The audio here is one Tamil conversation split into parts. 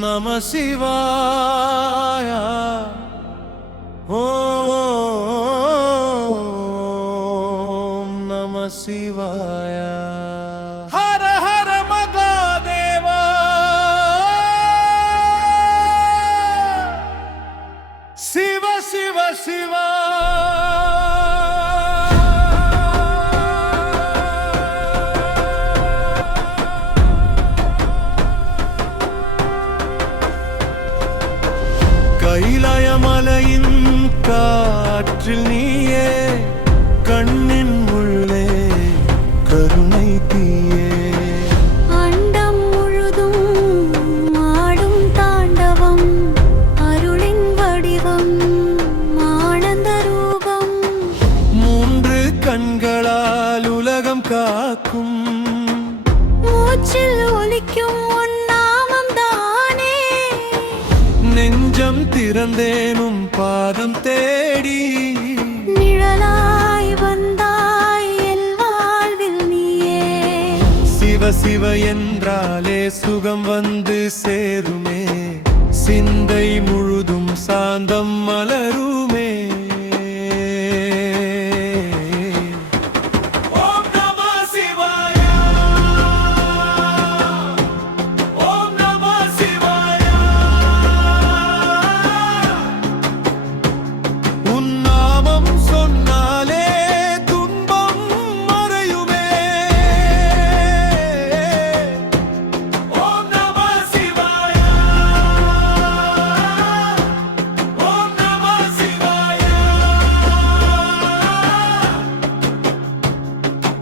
Namah Shivaya. Om Namah Shivaya. Hara Hara Mahadeva. Shiva Shiva Shiva. கைலாய மலையின் காற்றில் நீயே, கண்ணின் உள்ளே கருணை தீயே. அண்டம் முழுதும் ஆடும் தாண்டவம், அருளின் வடிவம், ஆனந்த ரூபம். மூன்று கண்களால் உலகம் காக்கும், மூச்சில் ஒலிக்கும் உன் நாமம் தானே. நெஞ்சம் திறந்தேனும் பாதம் தேடி, நிழலாய் வந்தாய் என் வாழ்வில் நீயே. சிவ சிவ என்றாலே சுகம் வந்து சேருமே, சிந்தை முழுதும் சாந்தம் மலருமே. ஓம் நம சிவாய. ஓம் நம சிவாய. உன் நாமம் சொன்னாலே துன்பம் மறையுமே. ஓம் நம சிவாய. ஓம் நம சிவாய.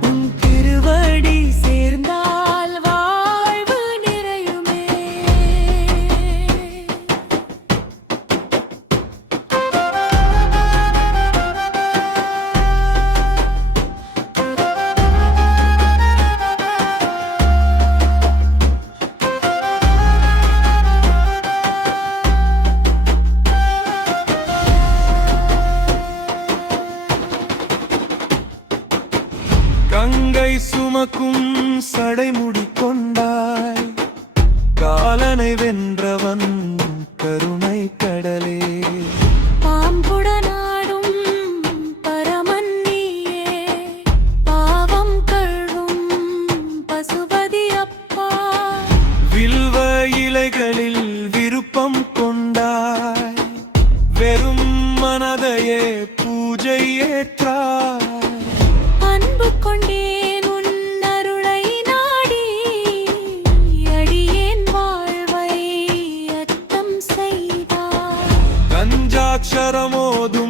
உன் திருவடி சேர்ந்தால் வாழ்வு நிறையுமே. கங்கை சுமக்கும் சடைமுடி கொண்டாய், காலனை வென்றவன் கருணை கடலே. பாம்புடனாடும் பரமன் நீயே, பாவம் கழுவும் பசுபதி அப்பா. வில்வ இலைகளில் விருப்பம் கொண்டாய், வெறும் மனதையே பூஜை ஏற்றாய். அன்பு கொண்டேன் உன் அருளை நாடி, அடியேன் வாழ்வை அர்த்தம் செய்தாய். பஞ்சாட்சரமோதும்